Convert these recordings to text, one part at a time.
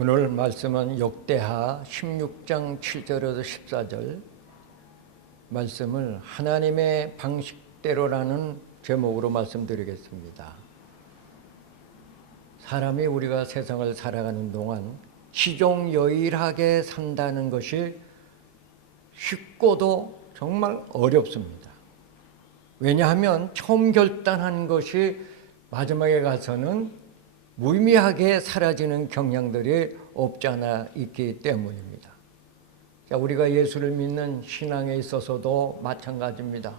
오늘 말씀은 역대하 16장 7절에서 14절 말씀을 하나님의 방식대로라는 제목으로 말씀드리겠습니다. 사람이 우리가 세상을 살아가는 동안 시종여일하게 산다는 것이 쉽고도 정말 어렵습니다. 왜냐하면 처음 결단한 것이 마지막에 가서는 무의미하게 사라지는 경향들이 없지 않아 있기 때문입니다. 우리가 예수를 믿는 신앙에 있어서도 마찬가지입니다.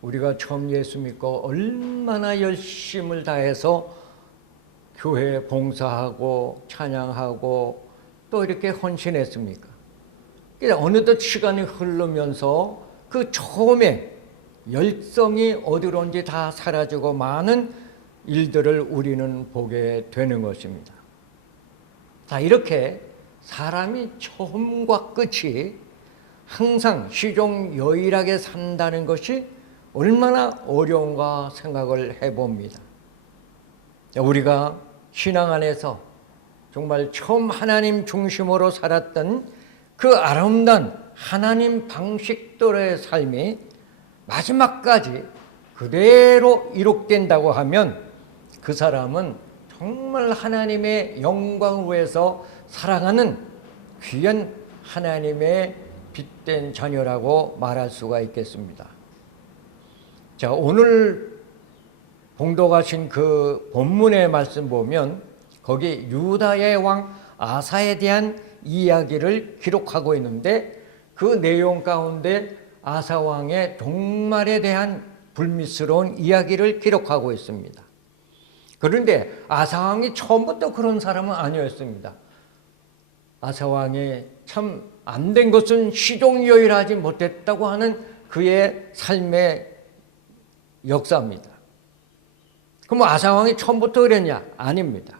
우리가 처음 예수 믿고 얼마나 열심을 다해서 교회에 봉사하고 찬양하고 또 이렇게 헌신했습니까? 어느덧 시간이 흐르면서 그 처음에 열성이 어디론지 다 사라지고 많은 일들을 우리는 보게 되는 것입니다. 자, 이렇게 사람이 처음과 끝이 항상 시종여일하게 산다는 것이 얼마나 어려운가 생각을 해봅니다. 우리가 신앙 안에서 정말 처음 하나님 중심으로 살았던 그 아름다운 하나님 방식대로의 삶이 마지막까지 그대로 이룩된다고 하면 그 사람은 정말 하나님의 영광을 위해서 살아가는 귀한 하나님의 빛된 자녀라고 말할 수가 있겠습니다. 자, 오늘 봉독하신 그 본문의 말씀 보면 거기 유다의 왕 아사에 대한 이야기를 기록하고 있는데 그 내용 가운데 아사 왕의 종말에 대한 불미스러운 이야기를 기록하고 있습니다. 그런데 아사 왕이 처음부터 그런 사람은 아니었습니다. 아사 왕이 참 안 된 것은 시종여일하지 못했다고 하는 그의 삶의 역사입니다. 그럼 아사 왕이 처음부터 그랬냐? 아닙니다.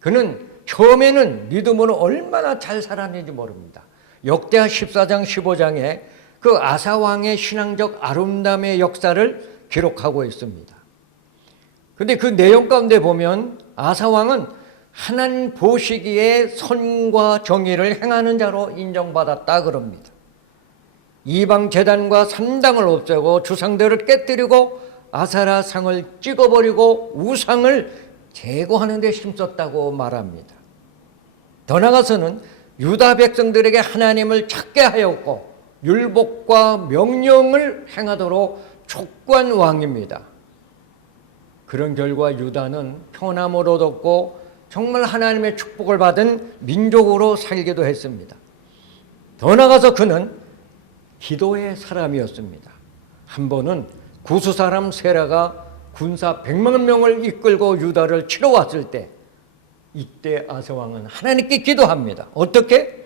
그는 처음에는 믿음으로 얼마나 잘 살았는지 모릅니다. 역대하 14장 15장에 그 아사 왕의 신앙적 아름다움의 역사를 기록하고 있습니다. 그런데 그 내용 가운데 보면 아사 왕은 하나님 보시기에 선과 정의를 행하는 자로 인정받았다 그럽니다. 이방 제단과 산당을 없애고 주상들을 깨뜨리고 아세라 상을 찍어버리고 우상을 제거하는 데 힘썼다고 말합니다. 더 나아가서는 유다 백성들에게 하나님을 찾게 하였고 율법과 명령을 행하도록 촉구한 왕입니다. 그런 결과 유다는 평안함을 얻었고 정말 하나님의 축복을 받은 민족으로 살기도 했습니다. 더 나아가서 그는 기도의 사람이었습니다. 한 번은 구스 사람 세라가 군사 100만 명을 이끌고 유다를 치러 왔을 때 이때 아사 왕은 하나님께 기도합니다. 어떻게?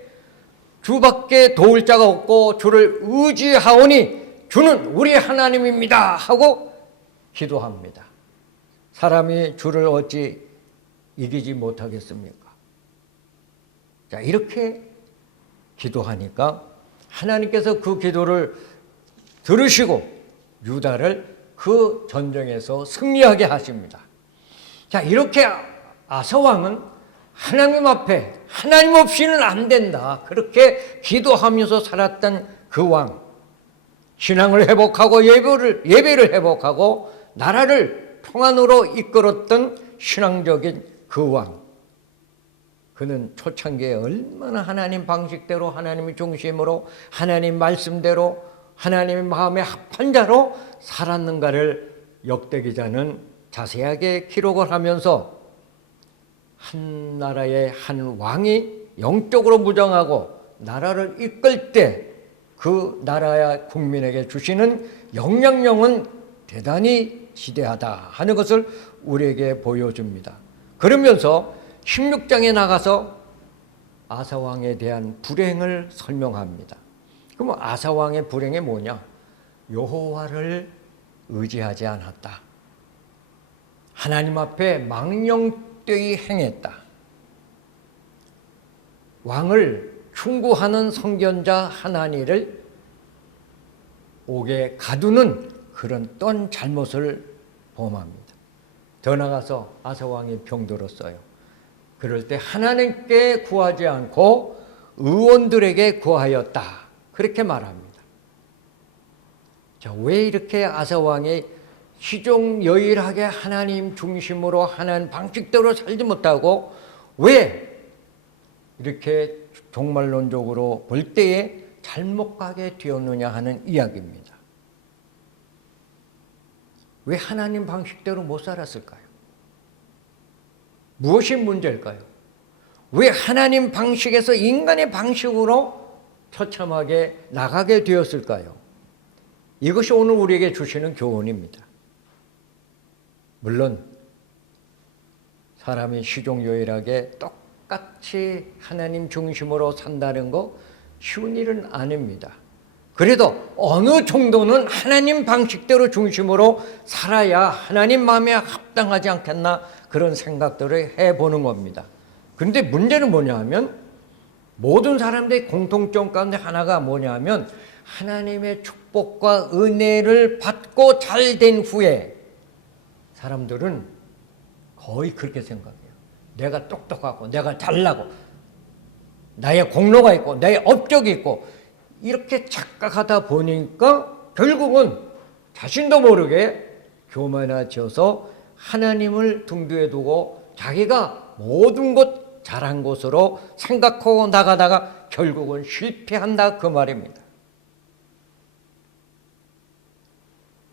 주밖에 도울 자가 없고 주를 의지하오니 주는 우리 하나님입니다 하고 기도합니다. 사람이 주를 어찌 이기지 못하겠습니까? 자, 이렇게 기도하니까 하나님께서 그 기도를 들으시고 유다를 그 전쟁에서 승리하게 하십니다. 자, 이렇게 아사 왕은 하나님 앞에 하나님 없이는 안 된다. 그렇게 기도하면서 살았던 그 왕. 신앙을 회복하고 예배를 회복하고 나라를 평안으로 이끌었던 신앙적인 그 왕. 그는 초창기에 얼마나 하나님 방식대로 하나님의 중심으로 하나님 말씀대로 하나님의 마음에 합한 자로 살았는가를 역대 기자는 자세하게 기록을 하면서 한 나라의 한 왕이 영적으로 무장하고 나라를 이끌 때 그 나라의 국민에게 주시는 영향력은 대단히 지대하다 하는 것을 우리에게 보여줍니다. 그러면서 16장에 나가서 아사 왕에 대한 불행을 설명합니다. 그럼 아사 왕의 불행이 뭐냐? 여호와를 의지하지 않았다. 하나님 앞에 망령되이 행했다. 왕을 충고하는 선견자 하나니를 옥에 가두는 그런 떤 잘못을 범합니다. 더 나아가서 아사 왕이 병들었어요. 그럴 때 하나님께 구하지 않고 의원들에게 구하였다. 그렇게 말합니다. 자, 왜 이렇게 아사왕이 시종여일하게 하나님 중심으로 하나님 방식대로 살지 못하고 왜 이렇게 종말론적으로 볼 때에 잘못 가게 되었느냐 하는 이야기입니다. 왜 하나님 방식대로 못 살았을까요? 무엇이 문제일까요? 왜 하나님 방식에서 인간의 방식으로 처참하게 나가게 되었을까요? 이것이 오늘 우리에게 주시는 교훈입니다. 물론 사람이 시종요일하게 똑같이 하나님 중심으로 산다는 거 쉬운 일은 아닙니다. 그래도 어느 정도는 하나님 방식대로 중심으로 살아야 하나님 마음에 합당하지 않겠나 그런 생각들을 해보는 겁니다. 그런데 문제는 뭐냐 하면 모든 사람들의 공통점 가운데 하나가 뭐냐 하면 하나님의 축복과 은혜를 받고 잘 된 후에 사람들은 거의 그렇게 생각해요. 내가 똑똑하고 내가 잘나고 나의 공로가 있고 나의 업적이 있고 이렇게 착각하다 보니까 결국은 자신도 모르게 교만해져서 하나님을 등두에 두고 자기가 모든 것 잘한 것으로 생각하고 나가다가 결국은 실패한다 그 말입니다.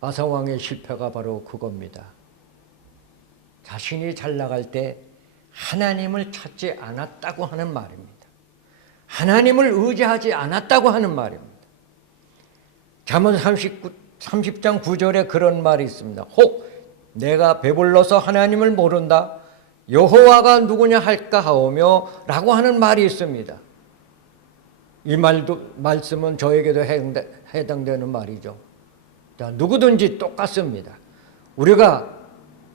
아사왕의 실패가 바로 그겁니다. 자신이 잘 나갈 때 하나님을 찾지 않았다고 하는 말입니다. 하나님을 의지하지 않았다고 하는 말입니다. 잠언 30장 9절에 그런 말이 있습니다. 혹 내가 배불러서 하나님을 모른다. 여호와가 누구냐 할까 하오며 라고 하는 말이 있습니다. 이 말씀은 저에게도 해당되는 말이죠. 자, 누구든지 똑같습니다. 우리가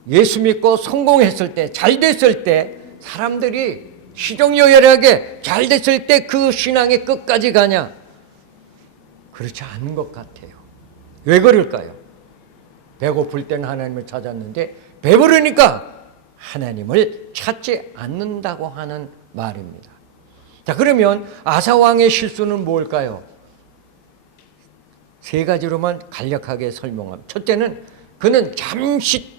예수 믿고 성공했을 때, 잘 됐을 때 사람들이 시종요일하게 잘 됐을 때 그 신앙이 끝까지 가냐? 그렇지 않은 것 같아요. 왜 그럴까요? 배고플 때는 하나님을 찾았는데 배부르니까 하나님을 찾지 않는다고 하는 말입니다. 자, 그러면 아사왕의 실수는 뭘까요? 세 가지로만 간략하게 설명합니다. 첫째는 그는 잠시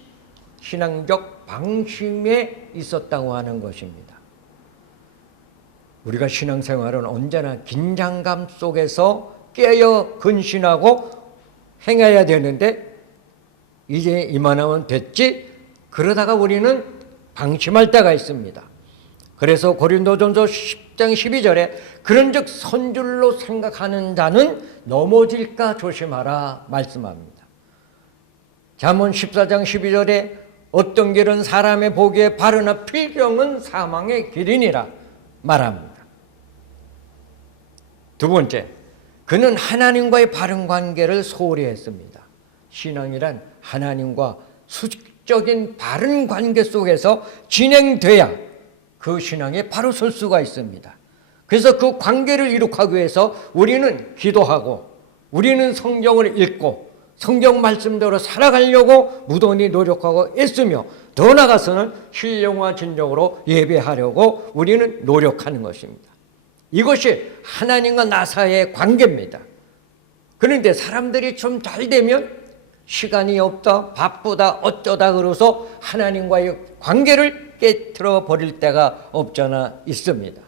신앙적 방심에 있었다고 하는 것입니다. 우리가 신앙생활은 언제나 긴장감 속에서 깨어 근신하고 행해야 되는데 이제 이만하면 됐지? 그러다가 우리는 방심할 때가 있습니다. 그래서 고린도전서 10장 12절에 그런즉 선줄로 생각하는 자는 넘어질까 조심하라 말씀합니다. 잠언 14장 12절에 어떤 길은 사람의 보기에 바르나 필경은 사망의 길이니라 말합니다. 두 번째, 그는 하나님과의 바른 관계를 소홀히 했습니다. 신앙이란 하나님과 수직적인 바른 관계 속에서 진행돼야 그 신앙에 바로 설 수가 있습니다. 그래서 그 관계를 이룩하기 위해서 우리는 기도하고 우리는 성경을 읽고 성경 말씀대로 살아가려고 무던히 노력하고 애쓰며 더 나아가서는 신령과 진정으로 예배하려고 우리는 노력하는 것입니다. 이것이 하나님과 나 사이의 관계입니다. 그런데 사람들이 좀 잘 되면 시간이 없다, 바쁘다, 어쩌다 그러서 하나님과의 관계를 깨트려 버릴 때가 없잖아 있습니다.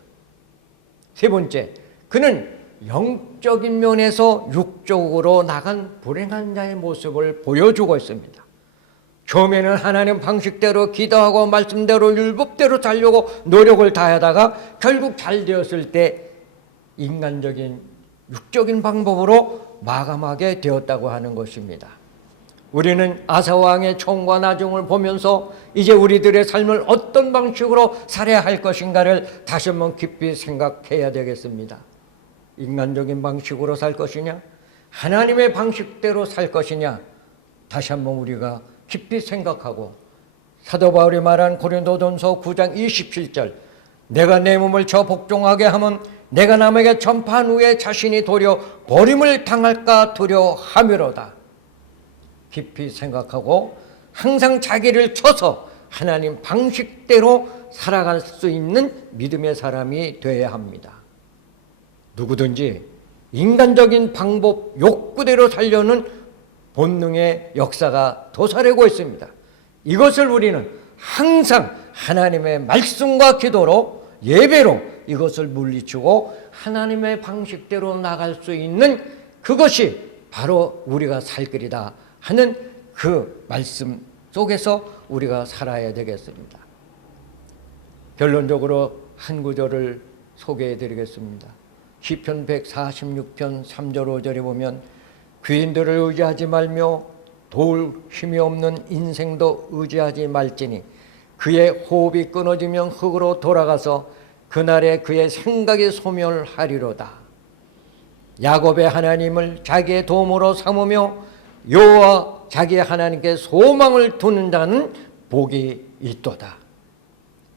세 번째, 그는 영적인 면에서 육적으로 나간 불행한 자의 모습을 보여주고 있습니다. 처음에는 하나님 방식대로 기도하고 말씀대로 율법대로 살려고 노력을 다하다가 결국 잘 되었을 때 인간적인 육적인 방법으로 마감하게 되었다고 하는 것입니다. 우리는 아사왕의 총과 나중을 보면서 이제 우리들의 삶을 어떤 방식으로 살아야 할 것인가를 다시 한번 깊이 생각해야 되겠습니다. 인간적인 방식으로 살 것이냐? 하나님의 방식대로 살 것이냐? 다시 한번 우리가 깊이 생각하고 사도 바울이 말한 고린도전서 9장 27절 내가 내 몸을 저 복종하게 하면 내가 남에게 전파한 후에 자신이 도리어 버림을 당할까 두려워하미로다. 깊이 생각하고 항상 자기를 쳐서 하나님 방식대로 살아갈 수 있는 믿음의 사람이 되어야 합니다. 누구든지 인간적인 방법, 욕구대로 살려는 본능의 역사가 도사리고 있습니다. 이것을 우리는 항상 하나님의 말씀과 기도로, 예배로 이것을 물리치고 하나님의 방식대로 나갈 수 있는 그것이 바로 우리가 살 길이다 하는 그 말씀 속에서 우리가 살아야 되겠습니다. 결론적으로 한 구절을 소개해 드리겠습니다. 시편 146편 3절 5절에 보면 귀인들을 의지하지 말며 도울 힘이 없는 인생도 의지하지 말지니 그의 호흡이 끊어지면 흙으로 돌아가서 그날에 그의 생각이 소멸하리로다. 야곱의 하나님을 자기의 도움으로 삼으며 여호와 자기의 하나님께 소망을 두는 자는 복이 있도다.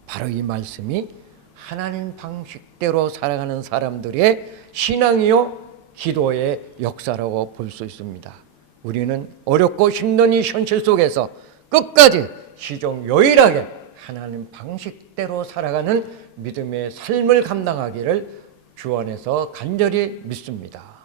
바로 이 말씀이 하나님 방식대로 살아가는 사람들의 신앙이요 기도의 역사라고 볼 수 있습니다. 우리는 어렵고 힘든 이 현실 속에서 끝까지 시종요일하게 하나님 방식대로 살아가는 믿음의 삶을 감당하기를 주 안에서 간절히 믿습니다.